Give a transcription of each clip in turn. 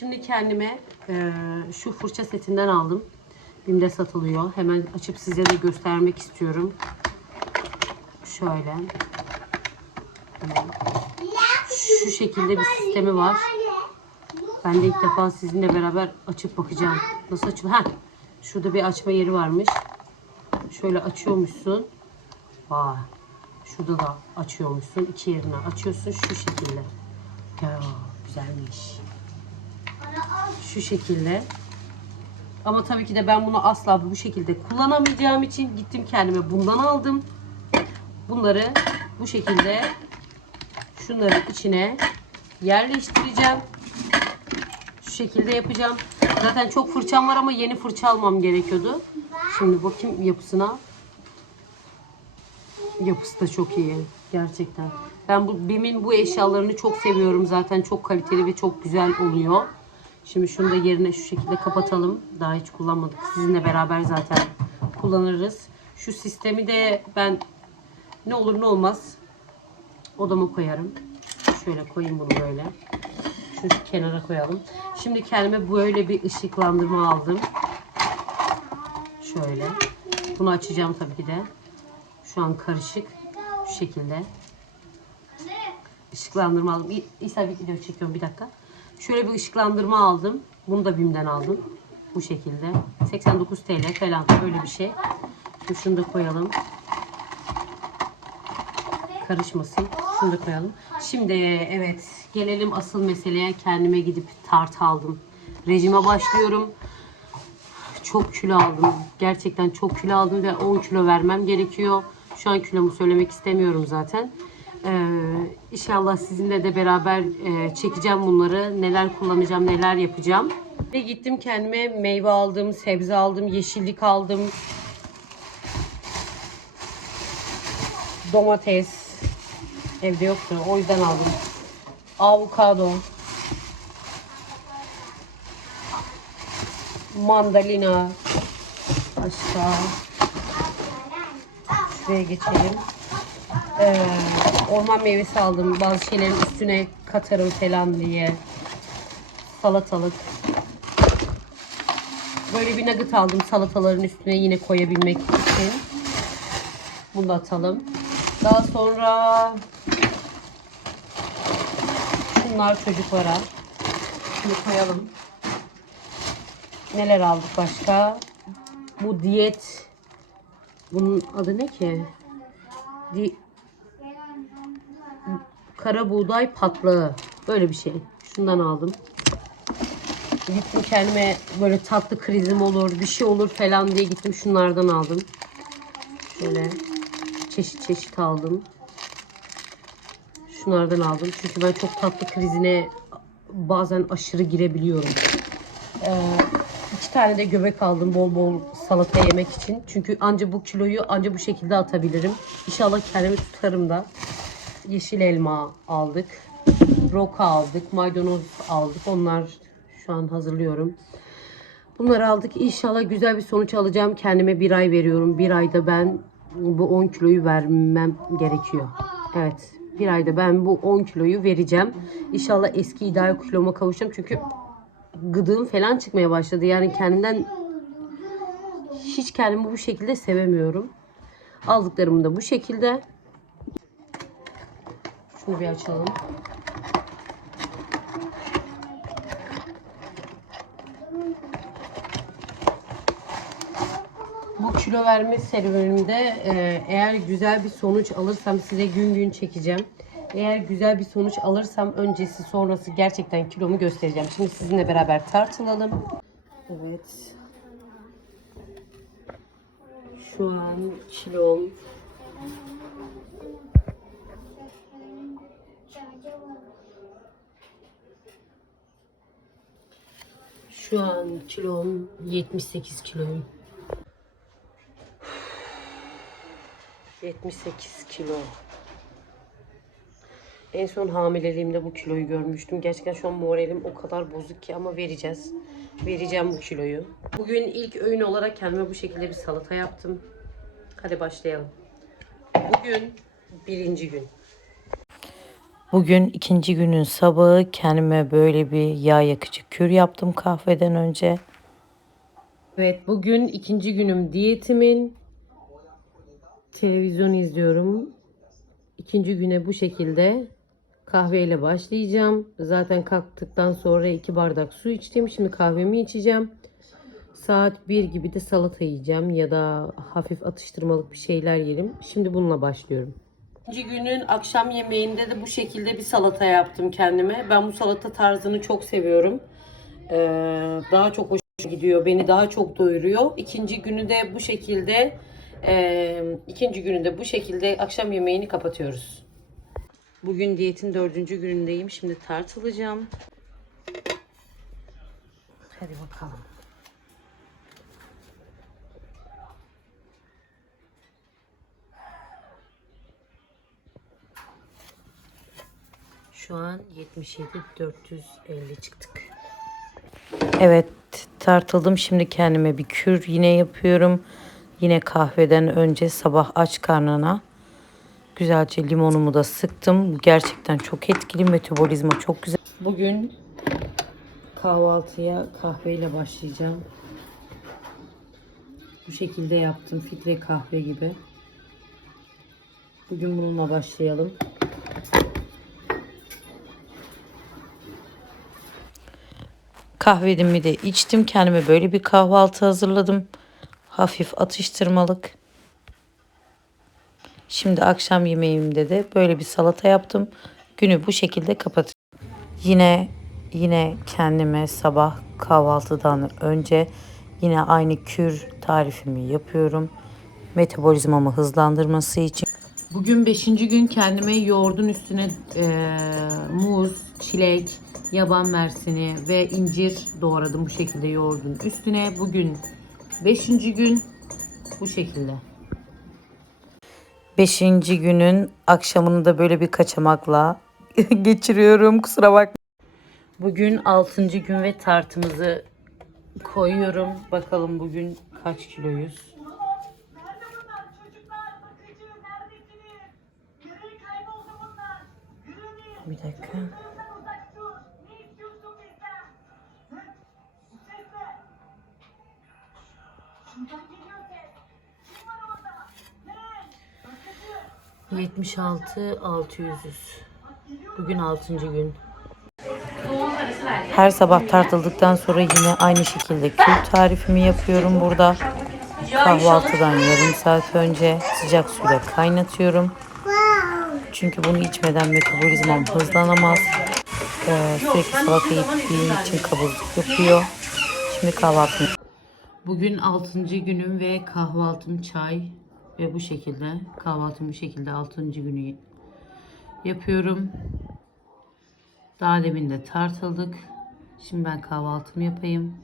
Şimdi kendime e, şu fırça setinden aldım. Bim'de satılıyor. Hemen açıp size de göstermek istiyorum. Şöyle. Şu şekilde bir sistemi var. Ben de ilk defa sizinle beraber açıp bakacağım. Nasıl açılıyor? Ha, şurada bir açma yeri varmış. Şöyle açıyormuşsun. Vay. Şurada da açıyormuşsun. İki yerine açıyorsun şu şekilde. Ya güzelmiş. Şu şekilde. Ama tabii ki de ben bunu asla bu şekilde kullanamayacağım için gittim kendime bundan aldım. Bunları bu şekilde şunları içine yerleştireceğim. Şu şekilde yapacağım. Zaten çok fırçam var ama yeni fırça almam gerekiyordu. Şimdi bakayım yapısına. Yapısı da çok iyi. Gerçekten. Ben bu BİM'in bu eşyalarını çok seviyorum zaten. Çok kaliteli ve çok güzel oluyor. Şimdi şunu da yerine şu şekilde kapatalım. Daha hiç kullanmadık. Sizinle beraber zaten kullanırız. Şu sistemi de ben ne olur ne olmaz odama koyarım. Şöyle koyayım bunu böyle. Şu kenara koyalım. Şimdi kendime böyle bir ışıklandırma aldım. Şöyle. Bunu açacağım tabii ki de. Şu an karışık. Şu şekilde. Işıklandırma aldım. İsa bir video çekiyorum bir dakika. Şöyle bir ışıklandırma aldım. Bunu da BİM'den aldım. Bu şekilde. 89 TL falan öyle bir şey. Şimdi şunu da koyalım. Karışmasın. Şunu da koyalım. Şimdi evet gelelim asıl meseleye. Kendime gidip tart aldım. Rejime başlıyorum. Çok kilo aldım. Gerçekten çok kilo aldım ve 10 kilo vermem gerekiyor. Şu an kilomu söylemek istemiyorum zaten. Ee, inşallah sizinle de beraber e, çekeceğim bunları. Neler kullanacağım, neler yapacağım. Ve gittim kendime meyve aldım, sebze aldım, yeşillik aldım. Domates. Evde yoktu. O yüzden aldım. Avokado. Mandalina. Başka. Şuraya geçelim. Ee, orman meyvesi aldım. Bazı şeylerin üstüne katarım falan diye. Salatalık. Böyle bir nugget aldım salataların üstüne yine koyabilmek için. Bunu da atalım. Daha sonra şunlar çocuklara. Şunu koyalım. Neler aldık başka? Bu diyet. Bunun adı ne ki? Di kara buğday patlağı. Böyle bir şey. Şundan aldım. Gittim kendime böyle tatlı krizim olur, bir şey olur falan diye gittim şunlardan aldım. Şöyle çeşit çeşit aldım. Şunlardan aldım. Çünkü ben çok tatlı krizine bazen aşırı girebiliyorum. Ee, iki tane de göbek aldım bol bol salata yemek için. Çünkü anca bu kiloyu anca bu şekilde atabilirim. İnşallah kendimi tutarım da. Yeşil elma aldık. Roka aldık. Maydanoz aldık. Onlar şu an hazırlıyorum. Bunları aldık. İnşallah güzel bir sonuç alacağım. Kendime bir ay veriyorum. Bir ayda ben bu 10 kiloyu vermem gerekiyor. Evet. Bir ayda ben bu 10 kiloyu vereceğim. İnşallah eski ideal kiloma kavuşacağım. Çünkü gıdığım falan çıkmaya başladı. Yani kendimden hiç kendimi bu şekilde sevemiyorum. Aldıklarım da bu şekilde. Şunu bir açalım. Bu kilo verme serüvenimde e, eğer güzel bir sonuç alırsam size gün gün çekeceğim. Eğer güzel bir sonuç alırsam öncesi sonrası gerçekten kilomu göstereceğim. Şimdi sizinle beraber tartılalım. Evet. Şu an kilom şu an kilom 78 kiloyum. 78 kilo. En son hamileliğimde bu kiloyu görmüştüm. Gerçekten şu an moralim o kadar bozuk ki ama vereceğiz. Vereceğim bu kiloyu. Bugün ilk öğün olarak kendime bu şekilde bir salata yaptım. Hadi başlayalım. Bugün birinci gün. Bugün ikinci günün sabahı kendime böyle bir yağ yakıcı kür yaptım kahveden önce. Evet bugün ikinci günüm diyetimin. Televizyon izliyorum. İkinci güne bu şekilde kahveyle başlayacağım. Zaten kalktıktan sonra iki bardak su içtim. Şimdi kahvemi içeceğim. Saat 1 gibi de salata yiyeceğim ya da hafif atıştırmalık bir şeyler yerim. Şimdi bununla başlıyorum. İkinci günün akşam yemeğinde de bu şekilde bir salata yaptım kendime. Ben bu salata tarzını çok seviyorum. Ee, daha çok hoşuma gidiyor. Beni daha çok doyuruyor. İkinci günü de bu şekilde e, ikinci günü de bu şekilde akşam yemeğini kapatıyoruz. Bugün diyetin dördüncü günündeyim. Şimdi tartılacağım. Hadi bakalım. Şu an 77 450 çıktık. Evet tartıldım şimdi kendime bir kür yine yapıyorum. Yine kahveden önce sabah aç karnına güzelce limonumu da sıktım. Gerçekten çok etkili metabolizma çok güzel. Bugün kahvaltıya kahveyle başlayacağım. Bu şekilde yaptım. Filtre kahve gibi. Bugün bununla başlayalım. Kahvemi de içtim. Kendime böyle bir kahvaltı hazırladım. Hafif atıştırmalık. Şimdi akşam yemeğimde de böyle bir salata yaptım. Günü bu şekilde kapatacağım. Yine yine kendime sabah kahvaltıdan önce yine aynı kür tarifimi yapıyorum. Metabolizmamı hızlandırması için. Bugün 5. gün kendime yoğurdun üstüne eee, muz, çilek, yaban mersini ve incir doğradım bu şekilde yoğurdun üstüne. Bugün 5. gün bu şekilde. Beşinci günün akşamını da böyle bir kaçamakla geçiriyorum. Kusura bakma. Bugün 6. gün ve tartımızı koyuyorum. Bakalım bugün kaç kiloyuz? Nerede bunlar 76 600'üz. Bugün 6. gün. Her sabah tartıldıktan sonra yine aynı şekilde kül tarifimi yapıyorum burada. Kahvaltıdan yarım saat önce sıcak suyla kaynatıyorum. Çünkü bunu içmeden metabolizmam hızlanamaz. Ee, sürekli salata yediğim için kabızlık yapıyor. Şimdi kahvaltımı Bugün 6. günüm ve kahvaltım çay ve bu şekilde kahvaltım bu şekilde 6. günü yapıyorum. Daha demin de tartıldık. Şimdi ben kahvaltımı yapayım.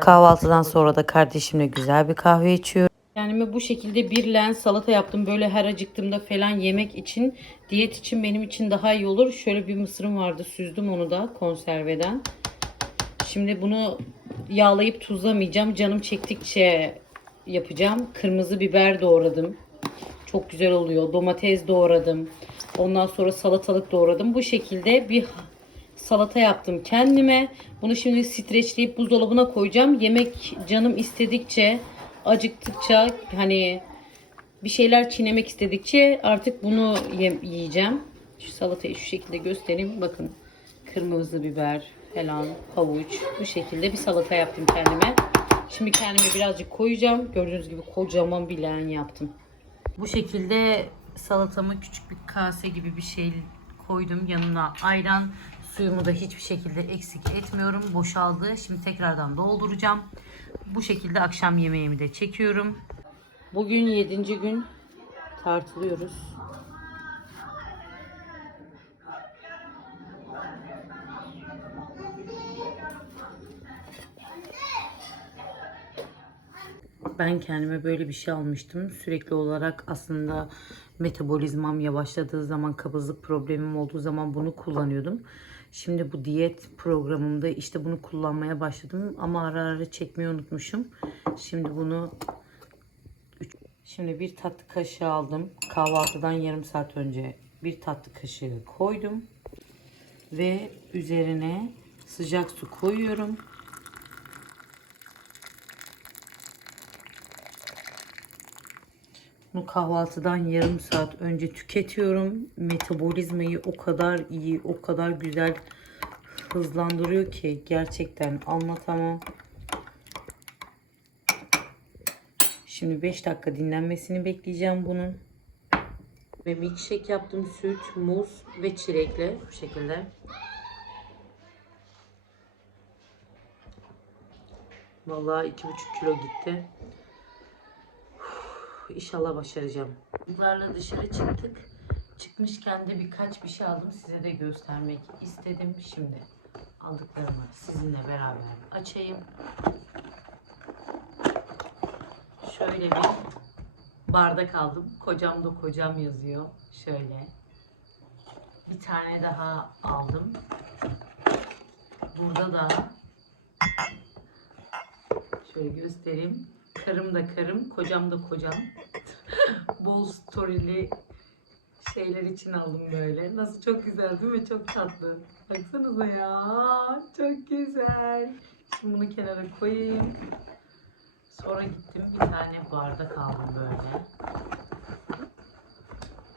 Kahvaltıdan sonra da kardeşimle güzel bir kahve içiyorum. Kendime bu şekilde bir len salata yaptım. Böyle her acıktığımda falan yemek için, diyet için benim için daha iyi olur. Şöyle bir mısırım vardı. Süzdüm onu da konserveden. Şimdi bunu yağlayıp tuzlamayacağım. Canım çektikçe yapacağım. Kırmızı biber doğradım. Çok güzel oluyor. Domates doğradım. Ondan sonra salatalık doğradım. Bu şekilde bir salata yaptım kendime. Bunu şimdi streçleyip buzdolabına koyacağım. Yemek canım istedikçe, acıktıkça hani bir şeyler çiğnemek istedikçe artık bunu ye- yiyeceğim. Şu salatayı şu şekilde göstereyim. Bakın kırmızı biber falan, havuç bu şekilde bir salata yaptım kendime. Şimdi kendime birazcık koyacağım. Gördüğünüz gibi kocaman bir leğen yaptım. Bu şekilde salatamı küçük bir kase gibi bir şey koydum. Yanına ayran, suyumu da hiçbir şekilde eksik etmiyorum. Boşaldı. Şimdi tekrardan dolduracağım. Bu şekilde akşam yemeğimi de çekiyorum. Bugün 7. gün tartılıyoruz. Ben kendime böyle bir şey almıştım. Sürekli olarak aslında metabolizmam yavaşladığı zaman, kabızlık problemim olduğu zaman bunu kullanıyordum. Şimdi bu diyet programımda işte bunu kullanmaya başladım ama ara ara çekmeyi unutmuşum. Şimdi bunu Şimdi bir tatlı kaşığı aldım. Kahvaltıdan yarım saat önce bir tatlı kaşığı koydum. Ve üzerine sıcak su koyuyorum. Bunu kahvaltıdan yarım saat önce tüketiyorum. Metabolizmayı o kadar iyi, o kadar güzel hızlandırıyor ki gerçekten anlatamam. Şimdi 5 dakika dinlenmesini bekleyeceğim bunun. Ve milkshake yaptım. Süt, muz ve çilekle bu şekilde. Vallahi iki buçuk kilo gitti. İnşallah başaracağım. Bunlarla dışarı çıktık. Çıkmışken de birkaç bir şey aldım. Size de göstermek istedim. Şimdi aldıklarımı sizinle beraber açayım. Şöyle bir bardak aldım. Kocam da kocam yazıyor. Şöyle. Bir tane daha aldım. Burada da şöyle göstereyim. Karım da karım, kocam da kocam. Bol storyli şeyler için aldım böyle. Nasıl çok güzel değil mi? Çok tatlı. Baksanıza ya. Çok güzel. Şimdi bunu kenara koyayım. Sonra gittim bir tane bardak aldım böyle.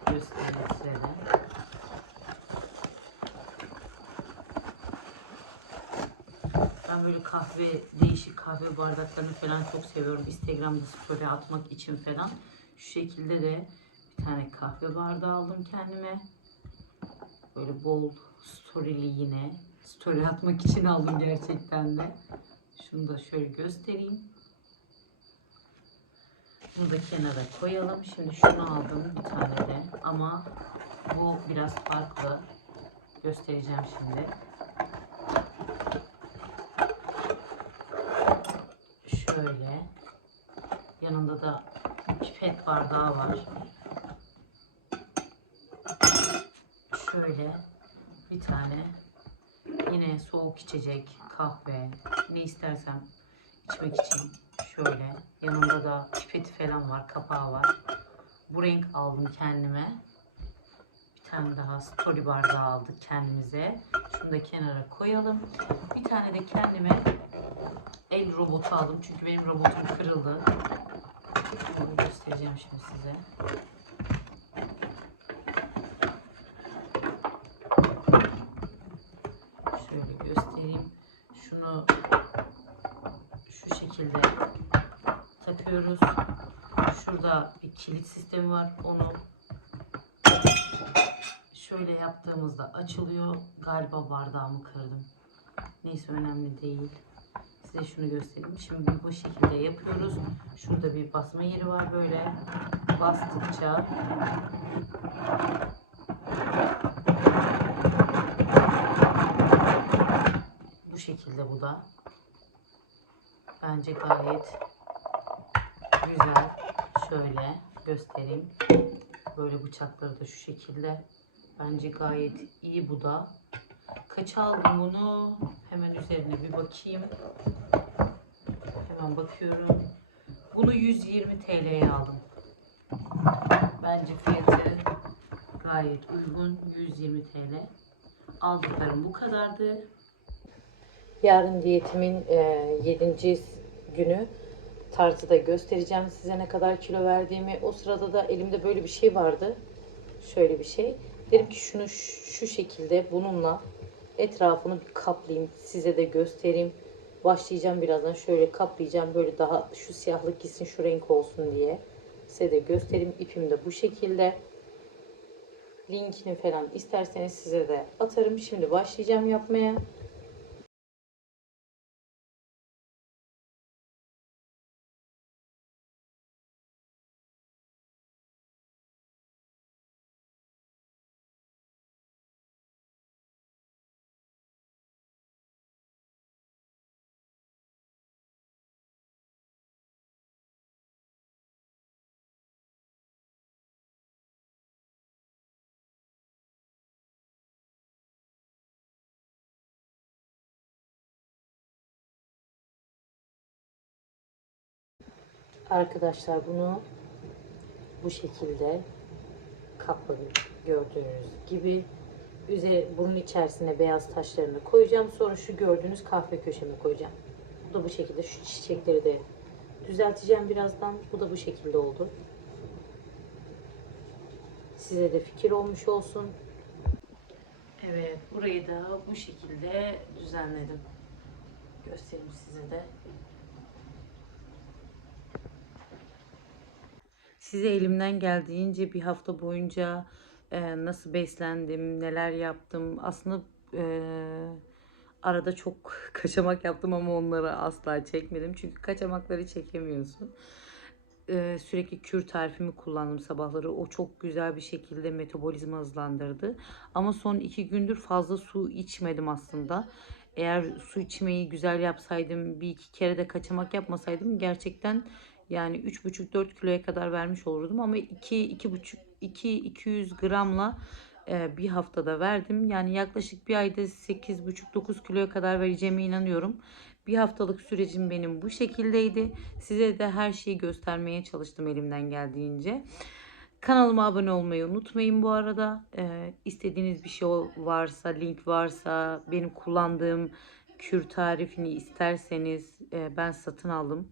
Göstereyim size. Ben böyle kahve, değişik kahve bardaklarını falan çok seviyorum. Instagram'da story atmak için falan. Şu şekilde de bir tane kahve bardağı aldım kendime. Böyle bol storyli yine. Story atmak için aldım gerçekten de. Şunu da şöyle göstereyim. Bunu da kenara koyalım. Şimdi şunu aldım bir tane de. Ama bu biraz farklı. Göstereceğim şimdi. Şöyle. Yanında da pipet bardağı var. Şöyle bir tane yine soğuk içecek, kahve, ne istersem içmek için şöyle. Yanında da pipeti falan var, kapağı var. Bu renk aldım kendime. Bir tane daha story bardağı aldık kendimize. Şunu da kenara koyalım. Bir tane de kendime el robotu aldım. Çünkü benim robotum kırıldı. Bunu göstereceğim şimdi size. Şöyle göstereyim. Şunu şu şekilde takıyoruz. Şurada bir kilit sistemi var. Onu şöyle yaptığımızda açılıyor. Galiba bardağımı kırdım. Neyse önemli değil. Size şunu göstereyim. Şimdi bu şekilde yapıyoruz. Şurada bir basma yeri var böyle. Bastıkça bu şekilde bu da. Bence gayet güzel. Şöyle göstereyim. Böyle bıçakları da şu şekilde. Bence gayet iyi bu da. Kaç aldım bunu? Hemen üzerine bir bakayım. Hemen bakıyorum. Bunu 120 TL'ye aldım. Bence fiyatı gayet uygun. 120 TL. Aldıklarım bu kadardı. Yarın diyetimin 7. günü tartıda göstereceğim size ne kadar kilo verdiğimi. O sırada da elimde böyle bir şey vardı. Şöyle bir şey. Dedim ki şunu şu şu şekilde bununla etrafını bir kaplayayım. Size de göstereyim. Başlayacağım birazdan. Şöyle kaplayacağım. Böyle daha şu siyahlık gitsin şu renk olsun diye. Size de göstereyim. İpim de bu şekilde. Linkini falan isterseniz size de atarım. Şimdi başlayacağım yapmaya. Arkadaşlar bunu bu şekilde kapladım. gördüğünüz gibi üzeri, bunun içerisine beyaz taşlarını koyacağım. Sonra şu gördüğünüz kahve köşemi koyacağım. Bu da bu şekilde. Şu çiçekleri de düzelteceğim birazdan. Bu da bu şekilde oldu. Size de fikir olmuş olsun. Evet, burayı da bu şekilde düzenledim. Göstereyim size de. Size elimden geldiğince bir hafta boyunca e, nasıl beslendim, neler yaptım. Aslında e, arada çok kaçamak yaptım ama onları asla çekmedim. Çünkü kaçamakları çekemiyorsun. E, sürekli kür tarifimi kullandım sabahları. O çok güzel bir şekilde metabolizma hızlandırdı. Ama son iki gündür fazla su içmedim aslında. Eğer su içmeyi güzel yapsaydım, bir iki kere de kaçamak yapmasaydım gerçekten yani 3,5-4 kiloya kadar vermiş olurdum ama 2 2,5 2 200 gramla e, bir haftada verdim. Yani yaklaşık bir ayda 8,5-9 kiloya kadar vereceğime inanıyorum. Bir haftalık sürecim benim bu şekildeydi. Size de her şeyi göstermeye çalıştım elimden geldiğince. Kanalıma abone olmayı unutmayın bu arada. Ee, istediğiniz bir şey varsa, link varsa, benim kullandığım kür tarifini isterseniz e, ben satın aldım.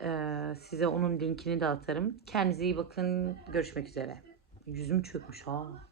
Ee, size onun linkini de atarım. Kendinize iyi bakın. Görüşmek üzere. Yüzüm çökmüş ha.